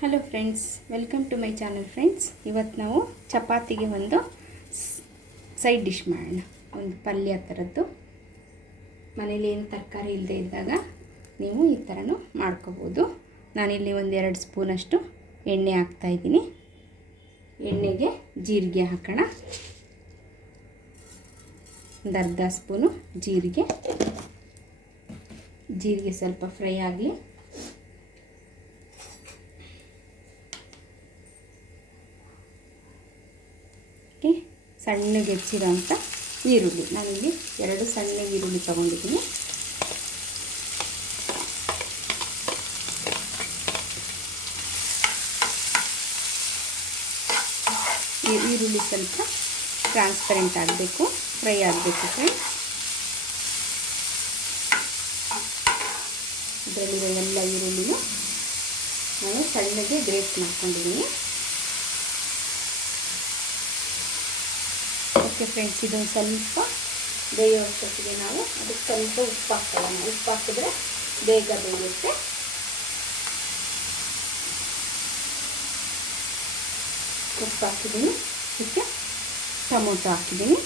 Hello friends, welcome to my channel friends. ಇವತ್ತು ನಾವು ಚಪಾತಿಗೆ ಒಂದು ಸೈಡ್ ಡಿಶ್ ಮಾಡೋಣ. ಒಂದು ಪಲ್ಯ ಥರದ್ದು. ಮನೇಲಿ ಏನು ತರಕಾರಿ ಇಲ್ಲದೆ ಇದ್ದಾಗ ನೀವು ಈ ಥರನೂ ಮಾಡ್ಕೋಬೋದು. ನಾನಿಲ್ಲಿ ಒಂದು 2 ಸ್ಪೂನಷ್ಟು ಎಣ್ಣೆ ಹಾಕ್ತಾಯಿದ್ದೀನಿ. ಎಣ್ಣೆಗೆ ಜೀರಿಗೆ ಹಾಕೋಣ. ಒಂದು ಅರ್ಧ ಸ್ಪೂನು ಜೀರಿಗೆ ಸ್ವಲ್ಪ ಫ್ರೈ ಆಗಲಿ. ಸಣ್ಣಗೆ ಹೆಚ್ಚಿರೋಂಥ ಈರುಳ್ಳಿ, ನಾನಿಲ್ಲಿ 2 ಸಣ್ಣ ಈರುಳ್ಳಿ ತೊಗೊಂಡಿದ್ದೀನಿ. ಈರುಳ್ಳಿ ಸ್ವಲ್ಪ ಟ್ರಾನ್ಸ್ಪರೆಂಟ್ ಆಗಬೇಕು, ಫ್ರೈ ಆಗಬೇಕು ಫ್ರೆಂಡ್ಸ್. ಇದರಲ್ಲಿರೋ ಎಲ್ಲ ಈರುಳ್ಳಿನೂ ನಾನು ಸಣ್ಣಗೆ ಗ್ರೇಟ್ ಮಾಡ್ಕೊಂಡಿದ್ದೀನಿ. ಓಕೆ ಫ್ರೆಂಡ್ಸ್, ಇದೊಂದು ಸ್ವಲ್ಪ ಬೇಯೋಷ್ಟೊತ್ತಿಗೆ ನಾವು ಅದಕ್ಕೆ ಸ್ವಲ್ಪ ಉಪ್ಪು ಹಾಕ್ಕೊಳ್ಳೋಣ. ಉಪ್ಪು ಹಾಕಿದ್ರೆ ಬೇಗ ಬೇಯುತ್ತೆ. ಉಪ್ಪು ಹಾಕಿದ್ದೀನಿ. ಇದಕ್ಕೆ ಟೊಮೊಟೊ ಹಾಕಿದ್ದೀನಿ.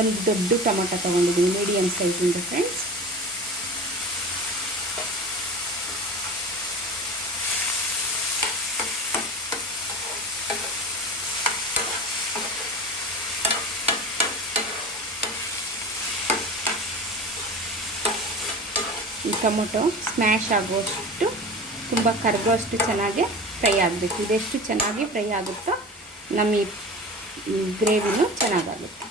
ಒಂದು ದೊಡ್ಡ ಟೊಮೊಟೊ ತೊಗೊಂಡಿದ್ದೀನಿ, ಮೀಡಿಯಮ್ ಸೈಜಿಂದ ಫ್ರೆಂಡ್ಸ್. ಈ ಟೊಮೊಟೊ ಸ್ಮ್ಯಾಶ್ ಆಗುವಷ್ಟು, ತುಂಬ ಕರಗುವಷ್ಟು ಚೆನ್ನಾಗಿ ಫ್ರೈ ಆಗಬೇಕು. ಇದೆಷ್ಟು ಚೆನ್ನಾಗಿ ಫ್ರೈ ಆಗುತ್ತೋ ನಮ್ಮ ಈ ಗ್ರೇವಿನೂ ಚೆನ್ನಾಗಾಗುತ್ತೆ.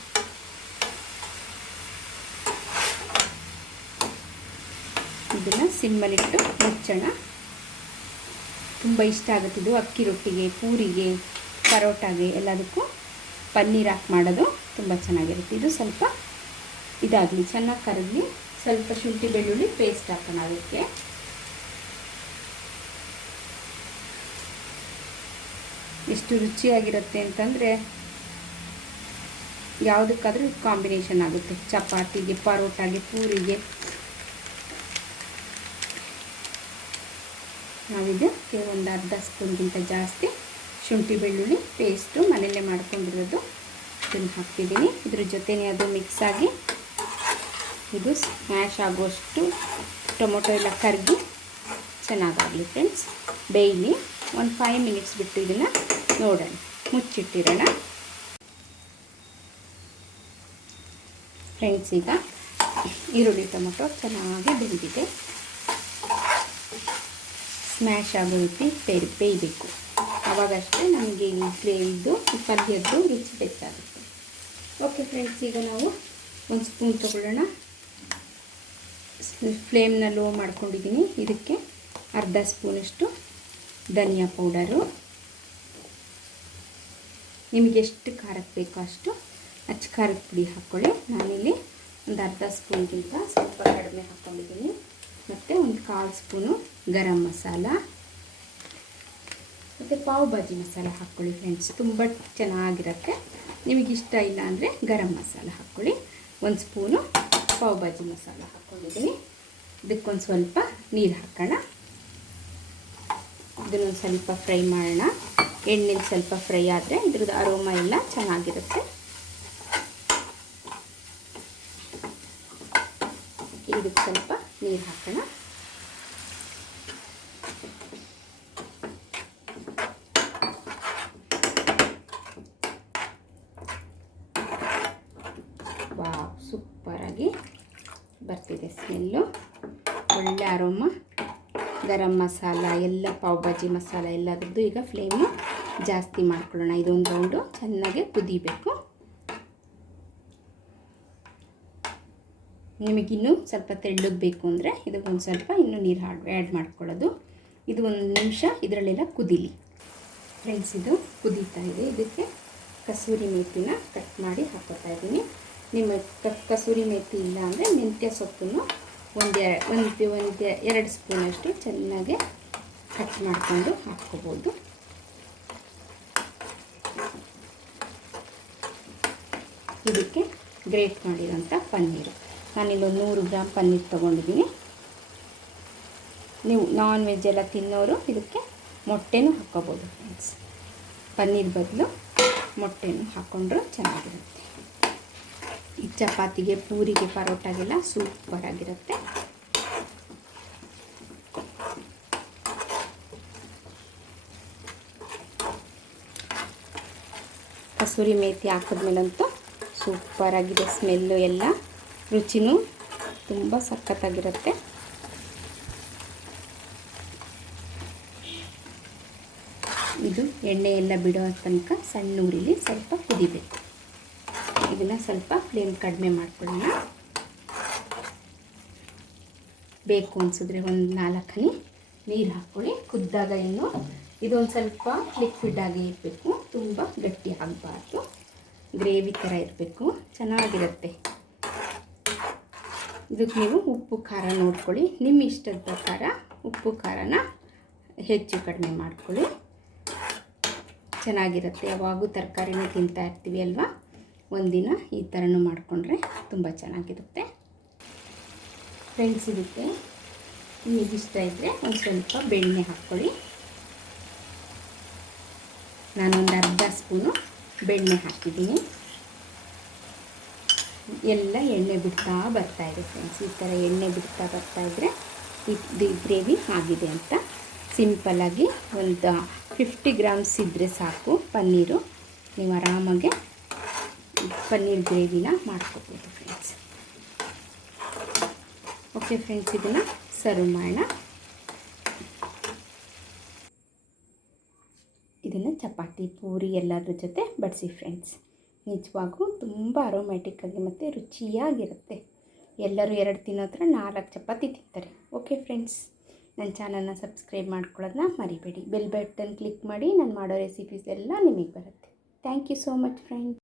ಇದನ್ನು ಸಿಮ್ಮಲ್ಲಿಟ್ಟು ಮುಚ್ಚೋಣ. ತುಂಬ ಇಷ್ಟ ಆಗುತ್ತೆ ಇದು. ಅಕ್ಕಿ ರೊಟ್ಟಿಗೆ, ಪೂರಿಗೆ, ಪರೋಟಾಗೆ ಎಲ್ಲದಕ್ಕೂ ಪನ್ನೀರ್ ಹಾಕಿ ಮಾಡೋದು ತುಂಬ ಚೆನ್ನಾಗಿರುತ್ತೆ. ಇದು ಸ್ವಲ್ಪ ಇದಾಗಲಿ, ಚೆನ್ನಾಗಿ ಕರಗಲಿ. ಸ್ವಲ್ಪ ಶುಂಠಿ ಬೆಳ್ಳುಳ್ಳಿ ಪೇಸ್ಟ್ ಹಾಕೋಣ ಅದಕ್ಕೆ. ಎಷ್ಟು ರುಚಿಯಾಗಿರುತ್ತೆ ಅಂತಂದರೆ ಯಾವುದಕ್ಕಾದರೂ ಕಾಂಬಿನೇಷನ್ ಆಗುತ್ತೆ. ಚಪಾತಿಗೆ, ಪರೋಟಾಗೆ, ಪೂರಿಗೆ. ನಾವಿದಕ್ಕೆ ಒಂದು ಅರ್ಧ ಸ್ಪೂನ್ಗಿಂತ ಜಾಸ್ತಿ ಶುಂಠಿ ಬೆಳ್ಳುಳ್ಳಿ ಪೇಸ್ಟು ಮನೆಯಲ್ಲೇ ಮಾಡ್ಕೊಂಡಿರೋದು ಇದನ್ನು ಹಾಕ್ತಿದ್ದೀನಿ. ಇದ್ರ ಜೊತೆನೇ ಅದು ಮಿಕ್ಸ್ ಆಗಿ ಇದು ಸ್ಮ್ಯಾಶ್ ಆಗುವಷ್ಟು ಟೊಮೊಟೊ ಎಲ್ಲ ಕರಗಿ ಚೆನ್ನಾಗಾಗಲಿ ಫ್ರೆಂಡ್ಸ್. ಬೇಯಲಿ. ಒಂದು 5 ಮಿನಿಟ್ಸ್ ಬಿಟ್ಟು ಇದನ್ನು ನೋಡೋಣ, ಮುಚ್ಚಿಟ್ಟಿರೋಣ ಫ್ರೆಂಡ್ಸ್. ಈಗ ಈರುಳ್ಳಿ ಟೊಮೊಟೊ ಚೆನ್ನಾಗಿ ಬೆಂದಿದೆ. ಸ್ಮ್ಯಾಶ್ ಆಗೋ ರೀತಿ ಬೇಯಬೇಕು. ಆವಾಗಷ್ಟೇ ನಮಗೆ ಗ್ರೇವಿದು ಪಲ್ಯದ್ದು ರುಚಿ ಹೆಚ್ಚಾಗುತ್ತೆ. ಓಕೆ ಫ್ರೆಂಡ್ಸ್, ಈಗ ನಾವು ಒಂದು ಸ್ಪೂನ್ ತೊಗೊಳ್ಳೋಣ. ಫ್ಲೇಮ್ನ ಲೋ ಮಾಡ್ಕೊಂಡಿದ್ದೀನಿ. ಇದಕ್ಕೆ ಅರ್ಧ ಸ್ಪೂನಷ್ಟು ಧನಿಯಾ ಪೌಡರು. ನಿಮಗೆ ಎಷ್ಟು ಖಾರಕ್ಕೆ ಬೇಕೋ ಅಷ್ಟು ಅಚ್ಚ ಖಾರದ ಪುಡಿ ಹಾಕ್ಕೊಳ್ಳಿ. ನಾನಿಲ್ಲಿ ಒಂದು ಅರ್ಧ ಸ್ಪೂನ್ಗಿಂತ ಸ್ವಲ್ಪ ಕಡಿಮೆ ಹಾಕ್ಕೊಂಡಿದ್ದೀನಿ. ಮತ್ತು ಒಂದು 1/4 ಸ್ಪೂನು ಗರಂ ಮಸಾಲ ಮತ್ತು ಪಾವ್ ಭಾಜಿ ಮಸಾಲ ಹಾಕ್ಕೊಳ್ಳಿ ಫ್ರೆಂಡ್ಸ್. ತುಂಬ ಚೆನ್ನಾಗಿರುತ್ತೆ. ನಿಮಗಿಷ್ಟ ಇಲ್ಲ ಅಂದರೆ ಗರಂ ಮಸಾಲ ಹಾಕ್ಕೊಳ್ಳಿ. 1 ಸ್ಪೂನು ಪಾವ್ ಭಾಜಿ ಮಸಾಲ ಹಾಕ್ಕೊಂಡಿದ್ದೀನಿ. ಇದಕ್ಕೊಂದು ಸ್ವಲ್ಪ ನೀರು ಹಾಕೋಣ. ಇದನ್ನೊಂದು ಸ್ವಲ್ಪ ಫ್ರೈ ಮಾಡೋಣ. ಎಣ್ಣೆಲಿ ಸ್ವಲ್ಪ ಫ್ರೈ ಆದರೆ ಇದ್ರದ್ದು ಅರೋಮಾ ಎಲ್ಲ ಚೆನ್ನಾಗಿರುತ್ತೆ. ಇದಕ್ಕೆ ಸ್ವಲ್ಪ ನೀರು ಹಾಕೋಣ. ವಾವ್, ಸೂಪರಾಗಿ ಬರ್ತಿದೆ ಸ್ಮೆಲ್ಲು. ಒಳ್ಳೆ ಅರೋಮಾ. ಗರಂ ಮಸಾಲ ಎಲ್ಲ, ಪಾವ್ ಭಾಜಿ ಮಸಾಲ ಎಲ್ಲದರದ್ದು. ಈಗ ಫ್ಲೇಮು ಜಾಸ್ತಿ ಮಾಡ್ಕೊಳ್ಳೋಣ. ಇದೊಂದು ರೌಂಡು ಚೆನ್ನಾಗಿ ಕುದಿಬೇಕು. ನಿಮಗಿನ್ನೂ ಸ್ವಲ್ಪ ತೆಳ್ಳಗೆ ಬೇಕು ಅಂದರೆ ಇದಕ್ಕೊಂದು ಸ್ವಲ್ಪ ಇನ್ನೂ ನೀರು ಆ್ಯಡ್ ಮಾಡ್ಕೊಳ್ಳೋದು. ಇದು 1 ನಿಮಿಷ ಇದರಲ್ಲೆಲ್ಲ ಕುದೀಲಿ ಫ್ರೆಂಡ್ಸ್. ಇದು ಕುದೀತಾ ಇದೆ. ಇದಕ್ಕೆ ಕಸೂರಿ ಮೇಥಿನ ಕಟ್ ಮಾಡಿ ಹಾಕೋತಾ ಇದ್ದೀನಿ. ನಿಮ್ಮ ಕಸೂರಿ ಮೇಥಿ ಇಲ್ಲ ಅಂದರೆ ಮೆಂತ್ಯ ಸೊಪ್ಪನ್ನು ಒಂದು 2 ಸ್ಪೂನಷ್ಟು ಚೆನ್ನಾಗಿ ಕಟ್ ಮಾಡಿಕೊಂಡು ಹಾಕ್ಕೋಬೋದು. ಇದಕ್ಕೆ ಗ್ರೇಟ್ ಮಾಡಿರೋಂಥ ಪನ್ನೀರು. ನಾನಿಲ್ಲೊಂದು 100 ಗ್ರಾಮ್ ಪನ್ನೀರ್ ತೊಗೊಂಡಿದ್ದೀನಿ. ನೀವು ನಾನ್ ವೆಜ್ ಎಲ್ಲ ತಿನ್ನೋರು ಇದಕ್ಕೆ ಮೊಟ್ಟೆನೂ ಹಾಕ್ಕೋಬೋದು ಫ್ರೆಂಡ್ಸ್. ಪನ್ನೀರ್ ಬದಲು ಮೊಟ್ಟೆನೂ ಹಾಕ್ಕೊಂಡ್ರೂ ಚೆನ್ನಾಗಿರುತ್ತೆ. ಈ ಚಪಾತಿಗೆ, ಪೂರಿಗೆ, ಪರೋಟಾಗೆಲ್ಲ ಸೂಪರಾಗಿರುತ್ತೆ. ಕಸೂರಿ ಮೇಥಿ ಹಾಕಿದ್ಮೇಲಂತೂ ಸೂಪರಾಗಿದೆ. ಸ್ಮೆಲ್ಲು ಎಲ್ಲ ರುಚಿನೂ ತುಂಬ ಸಖತ್ತಾಗಿರುತ್ತೆ. ಇದು ಎಣ್ಣೆ ಎಲ್ಲ ಬಿಡೋ ತನಕ ಸಣ್ಣ ಉರಿಲಿ ಸ್ವಲ್ಪ ಕುದಿಬೇಕು. ಇದನ್ನು ಸ್ವಲ್ಪ ಫ್ಲೇಮ್ ಕಡಿಮೆ ಮಾಡ್ಕೊಳ್ಳೋಣ. ಬೇಕು ಅನಿಸಿದ್ರೆ ಒಂದು 4 ಹನಿ ನೀರು ಹಾಕ್ಕೊಳ್ಳಿ. ಕುದ್ದಾಗ ಇನ್ನು ಇದೊಂದು ಸ್ವಲ್ಪ ಲಿಕ್ವಿಡ್ ಆಗಿ ಇರಬೇಕು, ತುಂಬ ಗಟ್ಟಿ ಆಗಬಾರ್ದು, ಗ್ರೇವಿ ಥರ ಇರಬೇಕು, ಚೆನ್ನಾಗಿರುತ್ತೆ. ಇದಕ್ಕೆ ನೀವು ಉಪ್ಪು ಖಾರ ನೋಡ್ಕೊಳ್ಳಿ, ನಿಮ್ಮ ಇಷ್ಟದ ಪ್ರಕಾರ ಉಪ್ಪು ಖಾರನ ಹೆಚ್ಚು ಕಡಿಮೆ ಮಾಡ್ಕೊಳ್ಳಿ. ಚೆನ್ನಾಗಿರುತ್ತೆ. ಯಾವಾಗೂ ತರಕಾರಿನೂ ತಿಂತಾ ಇರ್ತೀವಿ ಅಲ್ವಾ, ಒಂದಿನ ಈ ಥರನೂ ಮಾಡಿಕೊಂಡ್ರೆ ತುಂಬ ಚೆನ್ನಾಗಿರುತ್ತೆ ಫ್ರೆಂಡ್ಸ್. ಇದಕ್ಕೆ ನಿಮಗೆ ಇಷ್ಟ ಇದ್ದರೆ ಒಂದು ಸ್ವಲ್ಪ ಬೆಣ್ಣೆ ಹಾಕ್ಕೊಳ್ಳಿ. ನಾನೊಂದು ಅರ್ಧ ಸ್ಪೂನು ಬೆಣ್ಣೆ ಹಾಕಿದ್ದೀನಿ. ಎಲ್ಲ ಎಣ್ಣೆ ಬಿಡ್ತಾ ಬರ್ತಾಯಿದೆ ಫ್ರೆಂಡ್ಸ್. ಈ ಥರ ಎಣ್ಣೆ ಬಿಡ್ತಾ ಬರ್ತಾಯಿದ್ರೆ ಇದು ಗ್ರೇವಿ ಆಗಿದೆ ಅಂತ. ಸಿಂಪಲ್ಲಾಗಿ ಒಂದು 50 ಗ್ರಾಮ್ಸ್ ಇದ್ದರೆ ಸಾಕು ಪನ್ನೀರು. ನೀವು ಆರಾಮಾಗೆ ಪನ್ನೀರ್ ಗ್ರೇವಿನ ಮಾಡ್ಕೋಬೋದು ಫ್ರೆಂಡ್ಸ್. ಓಕೆ ಫ್ರೆಂಡ್ಸ್, ಇದನ್ನು ಸರ್ವ್ ಮಾಡೋಣ. ಇದನ್ನು ಚಪಾತಿ, ಪೂರಿ ಎಲ್ಲದ್ರ ಜೊತೆ ಬಡಿಸಿ ಫ್ರೆಂಡ್ಸ್. ನಿಜವಾಗೂ ತುಂಬ ಅರೋಮ್ಯಾಟಿಕ್ಕಾಗಿ ಮತ್ತು ರುಚಿಯಾಗಿರುತ್ತೆ. ಎಲ್ಲರೂ 2 ತಿನ್ನೋ ಹತ್ರ 4 ಚಪಾತಿ ತಿಂತಾರೆ. ಓಕೆ ಫ್ರೆಂಡ್ಸ್, ನನ್ನ ಚಾನಲ್ನ ಸಬ್ಸ್ಕ್ರೈಬ್ ಮಾಡ್ಕೊಳ್ಳೋದನ್ನ ಮರಿಬೇಡಿ. ಬೆಲ್ ಬಟನ್ ಕ್ಲಿಕ್ ಮಾಡಿ, ನಾನು ಮಾಡೋ ರೆಸಿಪೀಸ್ ಎಲ್ಲ ನಿಮಗೆ ಬರುತ್ತೆ. Thank you so much friends.